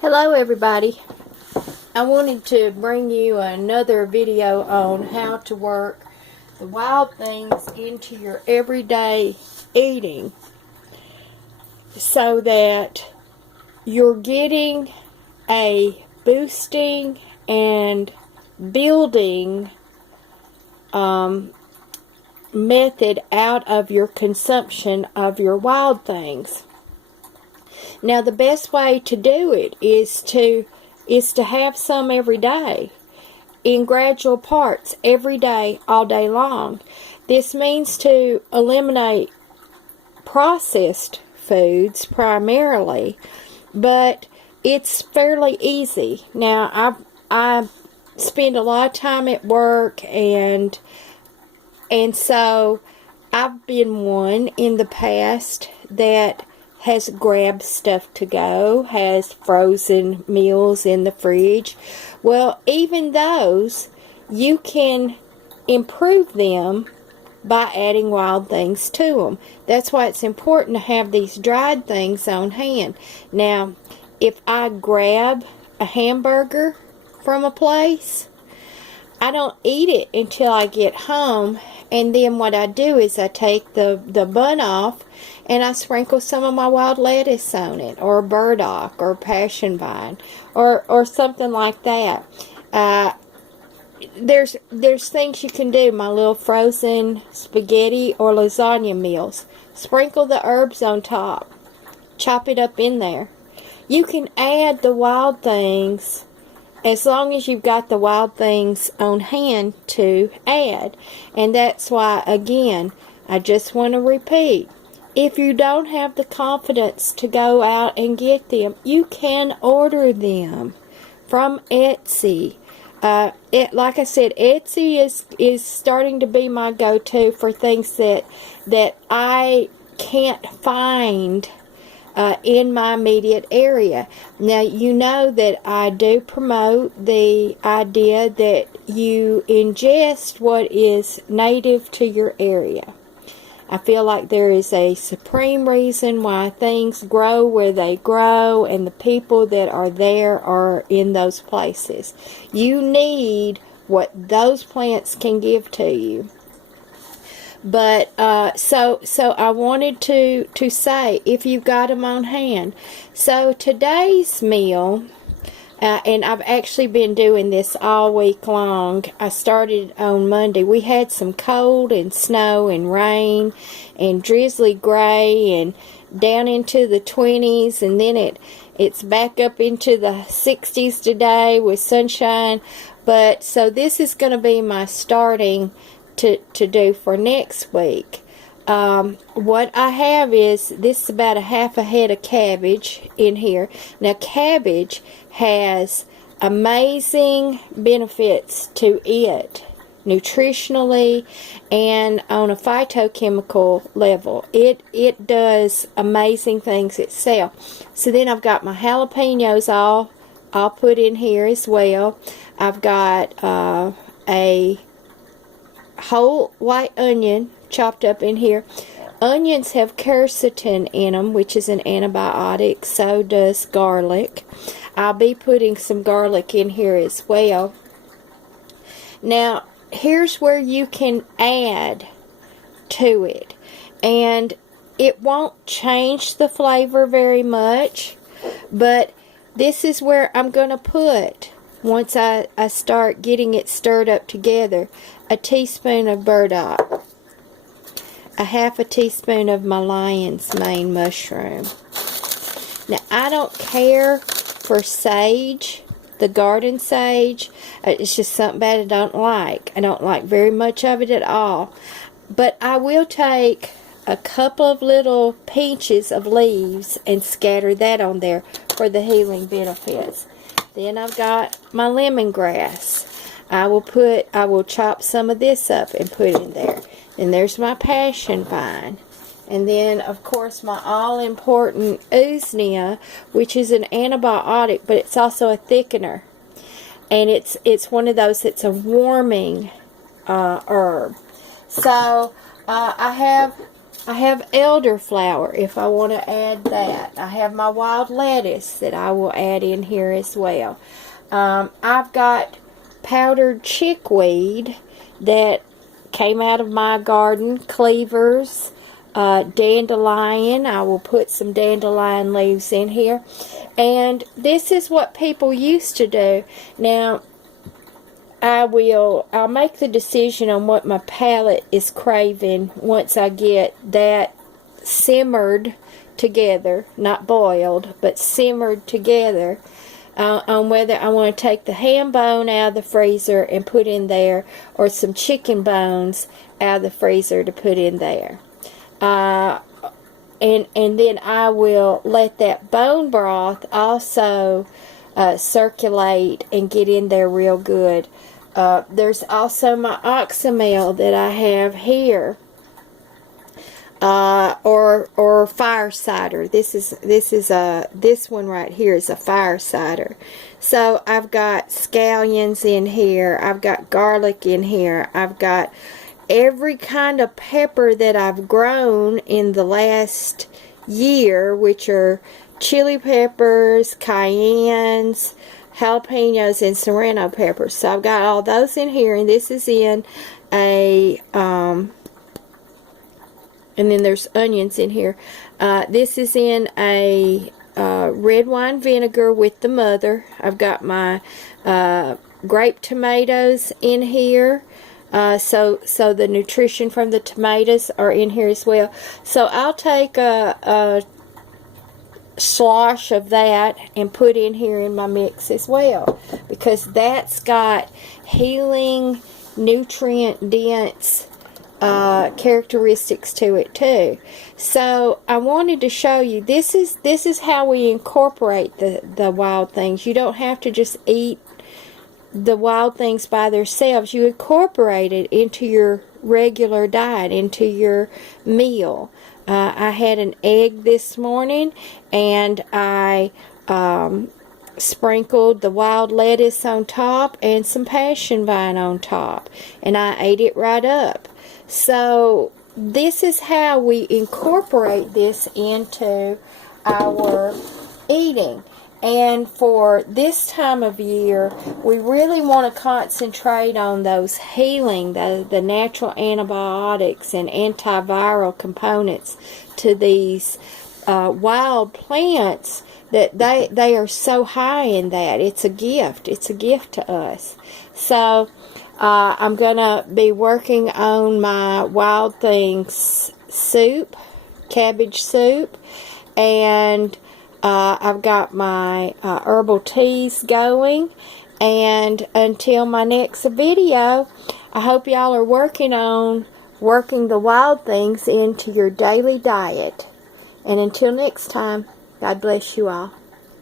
Hello everybody. I wanted to bring you another video on how to work the wild things into your everyday eating so that you're getting a boosting and building method out of your consumption of your wild things. Now, the best way to do it is to have some every day in gradual parts every day, all day long. This means to eliminate processed foods primarily, but it's fairly easy. Now, I spend a lot of time at work, and so I've been one in the past that has grabbed stuff to go, has frozen meals in the fridge. Well, even those, you can improve them by adding wild things to them. That's why it's important to have these dried things on hand. Now, if I grab a hamburger from a place, I don't eat it until I get home, and then what I do is I take the bun off and I sprinkle some of my wild lettuce on it, or burdock, or passion vine, or something like that. There's things you can do. My little frozen spaghetti or lasagna meals. Sprinkle the herbs on top. Chop it up in there. You can add the wild things as long as you've got the wild things on hand to add. And that's why, again, I just want to repeat, if you don't have the confidence to go out and get them, you can order them from Etsy. Like I said, Etsy is starting to be my go-to for things that I can't find in my immediate area. Now, you know that I do promote the idea that you ingest what is native to your area. I feel like there is a supreme reason why things grow where they grow, and the people that are there are in those places. You need what those plants can give to you. But so I wanted to say, if you've got them on hand. So today's meal, and I've actually been doing this all week long. I started on Monday. We had some cold and snow and rain and drizzly gray and down into the 20s, and then it's back up into the 60s today with sunshine. But so this is going to be my starting to do for next week. What I have is, this is about a half a head of cabbage in here. Now, cabbage has amazing benefits to it, nutritionally and on a phytochemical level. It does amazing things itself. So then I've got my jalapenos all put in here as well. I've got a whole white onion chopped up in here. Onions have quercetin in them, which is an antibiotic. So does garlic. I'll be putting some garlic in here as well. Now, here's where you can add to it, and it won't change the flavor very much, but this is where I'm going to put, once I start getting it stirred up together, a teaspoon of burdock, a half a teaspoon of my lion's mane mushroom. Now, I don't care for sage, the garden sage. It's just something bad I don't like. I don't like very much of it at all. But I will take a couple of little pinches of leaves and scatter that on there for the healing benefits. Then I've got my lemongrass. I will chop some of this up and put in there. And there's my passion vine. And then, of course, my all-important usnea, which is an antibiotic, but it's also a thickener. And it's one of those that's a warming herb. So, I have I have elderflower if I want to add that. I have my wild lettuce that I will add in here as well. I've got powdered chickweed that came out of my garden, cleavers, dandelion. I will put some dandelion leaves in here. And this is what people used to do. Now, I'll make the decision on what my palate is craving once I get that simmered together, not boiled, but simmered together, on whether I want to take the ham bone out of the freezer and put in there, or some chicken bones out of the freezer to put in there. And then I will let that bone broth also circulate and get in there real good. There's also my oxymel that I have here, or fire cider. This one right here is a fire cider. So I've got scallions in here. I've got garlic in here. I've got every kind of pepper that I've grown in the last year, which are chili peppers, cayennes, jalapenos, and serrano peppers. So I've got all those in here, and this is in a and then there's onions in here. This is in a red wine vinegar with the mother. I've got my grape tomatoes in here. So the nutrition from the tomatoes are in here as well. So I'll take a slosh of that and put in here in my mix as well, because that's got healing, nutrient dense characteristics to it too. So I wanted to show you, this is how we incorporate the wild things. You don't have to just eat the wild things by themselves. You incorporate it into your regular diet, into your meal. I had an egg this morning, and I sprinkled the wild lettuce on top and some passion vine on top, and I ate it right up. So this is how we incorporate this into our eating. And for this time of year, we really want to concentrate on those healing, the natural antibiotics and antiviral components to these wild plants, that they are so high in that. It's a gift. It's a gift to us. So I'm going to be working on my Wild Things soup, cabbage soup, and I've got my herbal teas going. And until my next video, I hope y'all are working the wild things into your daily diet. And until next time, God bless you all.